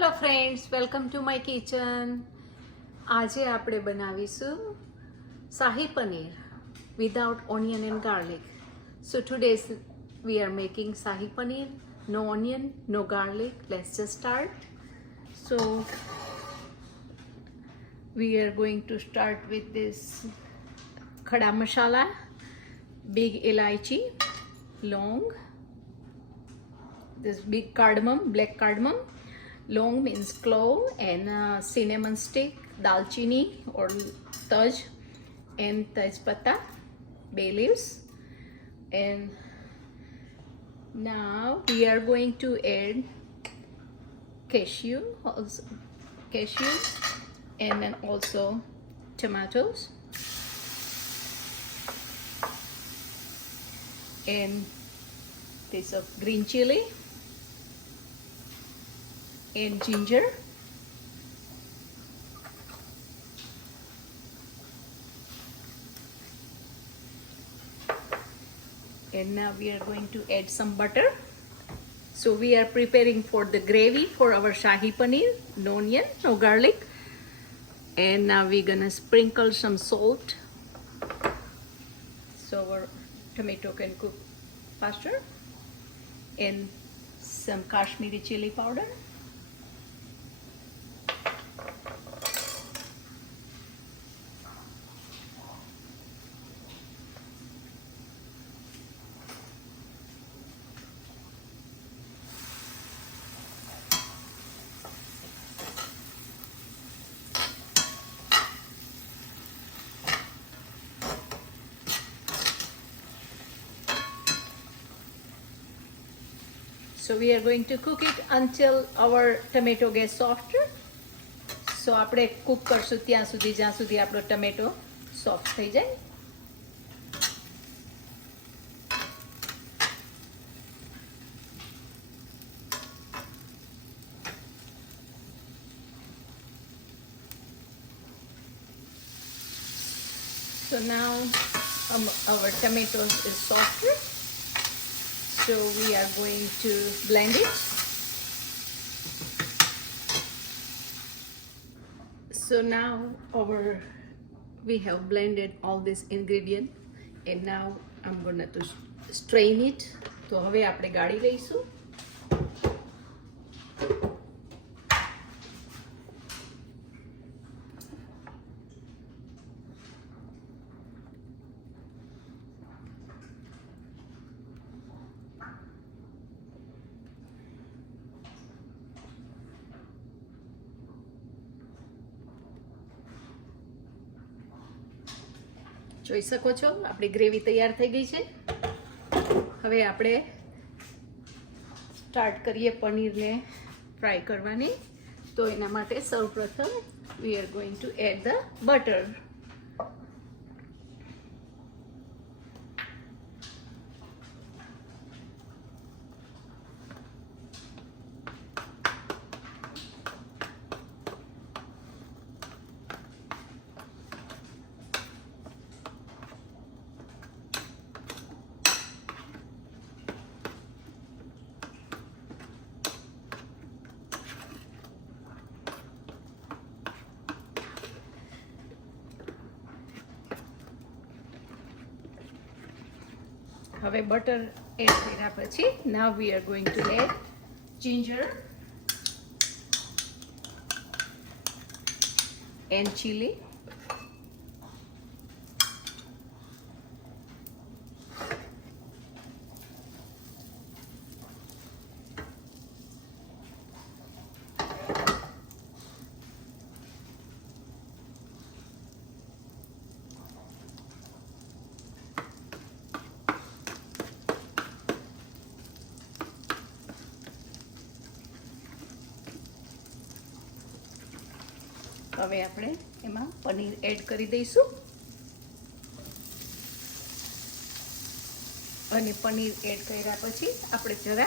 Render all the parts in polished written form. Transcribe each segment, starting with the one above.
Hello friends, welcome to my kitchen. આજે આપણે બનાવીશું શાહી paneer without onion and garlic. So today we are making shahi paneer, no onion, no garlic. Let's just start. So we are going to start with this khada masala, big elaichi, long, this big cardamom, black cardamom. Long means clove, and cinnamon stick, dalchini or taj, and tejpata, bay leaves. And now we are going to add cashews, and then also tomatoes, and this of green chili, and ginger, and now we are going to add some butter. So we are preparing for the gravy for our shahi paneer, no onion, no garlic. And now we're gonna sprinkle some salt so our tomato can cook faster, and some Kashmiri chili powder, so we are going to cook it until our tomato gets softer. So આપણે કૂક કરશું ત્યાં સુધી જ્યાં સુધી આપણો tomato soft થઈ જાય. So now our tomatoes is softer. So we are going to blend it. So now we have blended all this ingredient, and now I'm gonna to strain it. તો હવે આપણે ગાળી લઈશું. જોઈ શકો છો આપણી ગ્રેવી તૈયાર થઈ ગઈ છે. હવે આપણે સ્ટાર્ટ કરીએ પનીરને ફ્રાય કરવાની. તો એના માટે સૌપ્રથમ we are going to add the butter. હવે બટર એડ કર્યા પછી now we are going to add ginger and chili, હવે આપણે એમાં પનીર એડ કરી દઈશું, અને પનીર એડ કર્યા પછી આપણે જરા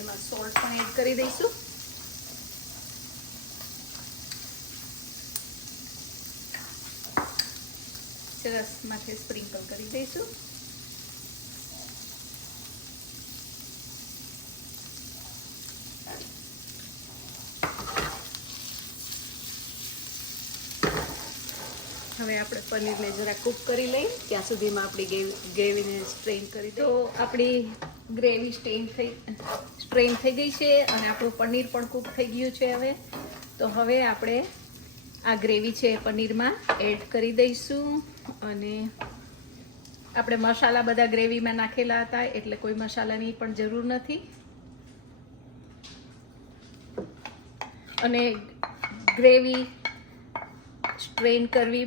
એમાં સોલ્ટ પણ એડ કરી દઈશું. સરસ માથે સ્પ્રિંકલ કરી દઈશું. હવે આપણે પનીરને જરા કૂક કરી લઈએ ત્યાં સુધીમાં આપણી ગ્રેવીને સ્ટ્રેન કરી દઈએ. તો આપણી ગ્રેવી સ્ટ્રેન થઈ ગઈ છે અને આપણું પનીર પણ કૂક થઈ ગયું છે. હવે તો હવે આપણે આ ગ્રેવી છે પનીરમાં એડ કરી દઈશું. અને આપણે મસાલા બધા ગ્રેવીમાં નાખેલા હતા એટલે કોઈ મસાલાની પણ જરૂર નથી. અને ગ્રેવી સ્ટ્રેન કરવી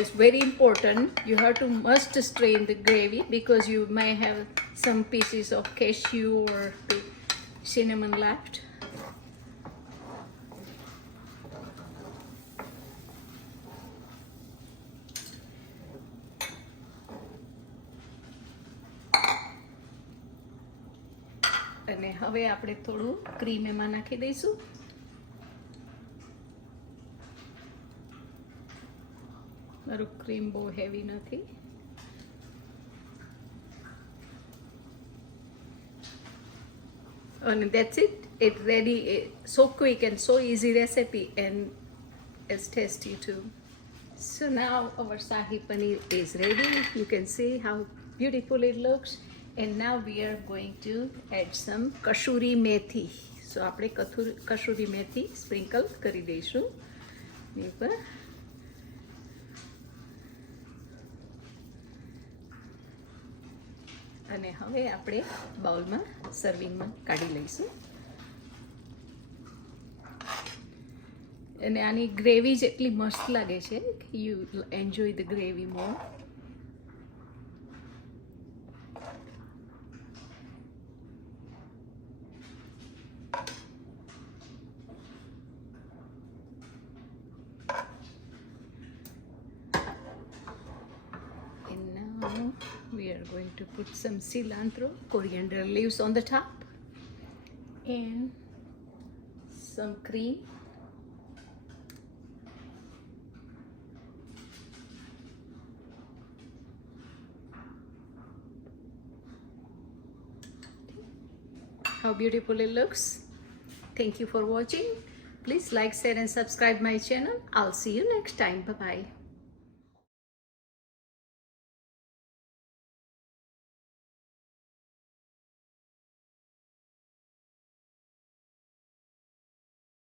is very important. You have to must strain the gravy because you may have some pieces of cashew or cinnamon left. અને હવે આપણે થોડું ક્રીમ એમાં નાખી દઈશું. મારું ક્રીમ બહુ હેવી નથી. And that's it. It's ready. So quick and so easy recipe and it's tasty too. So now our Shahi Paneer is ready. You can see how beautiful it looks. And now we are going to add some kasuri methi. So આપણે kasuri methi sprinkle કરી દઈશું એની ઉપર. અને હવે આપણે બાઉલમાં સર્વિંગમાં કાઢી લઈશું. અને આની ગ્રેવી જેટલી મસ્ત લાગે છે કે you enjoy the gravy more. We are going to put some cilantro, coriander leaves on the top, and some cream. How beautiful it looks. Thank you for watching. Please like, share and subscribe my channel. I'll see you next time. Bye bye.